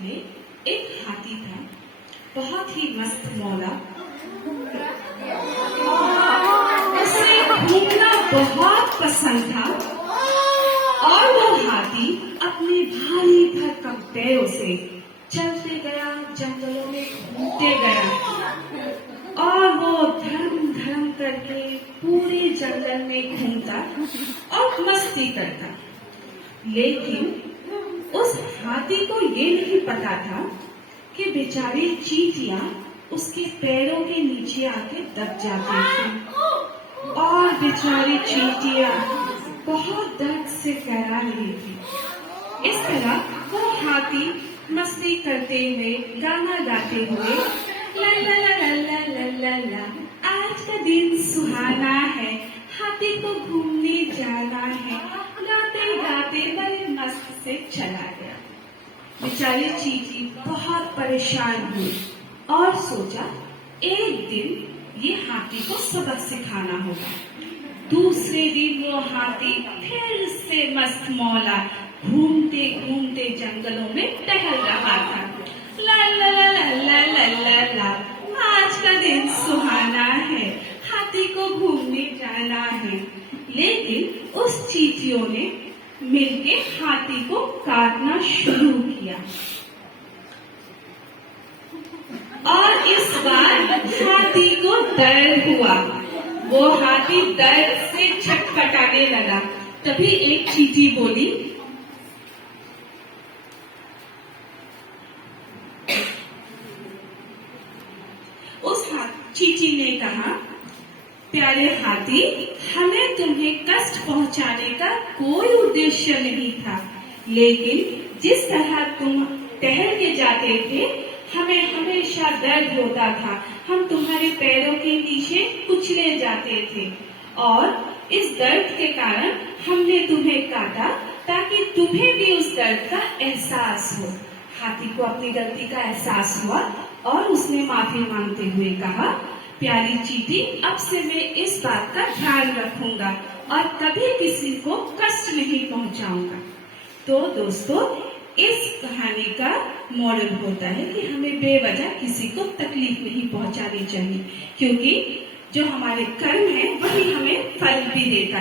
पहले एक हाथी था, बहुत ही मस्त मौला। उसे घूमना बहुत पसंद था और वो हाथी अपने भारी भरकम पैरों से चलते गया, जंगलों में घूमते गया और वो धर्म धर्म करके पूरे जंगल में घूमता और मस्ती करता। लेकिन उस हाथी को ये नहीं पता था कि बेचारी चींटियां उसके पैरों के नीचे आके दब जाती थी और बेचारी चींटियां बहुत दर्द से करा रही थी। इस तरह वो हाथी मस्ती करते हुए, गाना गाते हुए, ला ला ला ला ला ला ला ला, आज का दिन सुहाना है, हाथी को घूमने जाना है, गाते गाते बड़े मस्त से चला गया। बेचारी चींटी बहुत परेशान हुई और सोचा एक दिन ये हाथी को सबक सिखाना होगा। दूसरे दिन वो हाथी फिर से मस्त मौला घूमते घूमते जंगलों में टहल रहा था। ला ला ला ला ला ला ला ला, आज का दिन सुहाना है, हाथी को घूमने जाना है। लेकिन उस चींटियों ने मिलके हाथी को काटना शुरू किया और इस बार हाथी को दर्द हुआ। वो हाथी दर्द से छटपटाने लगा। तभी एक चींटी बोली, उस चींटी ने कहा, प्यारे हाथी, हमें तुम्हें कष्ट पहुंचाने का कोई उद्देश्य नहीं था, लेकिन जिस तरह तुम टहल के जाते थे हमें हमेशा दर्द होता था। हम तुम्हारे पैरों के नीचे कुचले जाते थे और इस दर्द के कारण हमने तुम्हें काटा ताकि तुम्हें भी उस दर्द का एहसास हो। हाथी को अपनी गलती का एहसास हुआ और उसने माफी मांगते हुए कहा, प्यारी चींटी, अब से मैं इस बात का ध्यान रखूंगा और कभी किसी को कष्ट नहीं पहुंचाऊंगा। तो दोस्तों, इस कहानी का मॉरल होता है कि हमें बेवजह किसी को तकलीफ नहीं पहुंचानी चाहिए, क्योंकि जो हमारे कर्म है वही हमें फल भी देता है।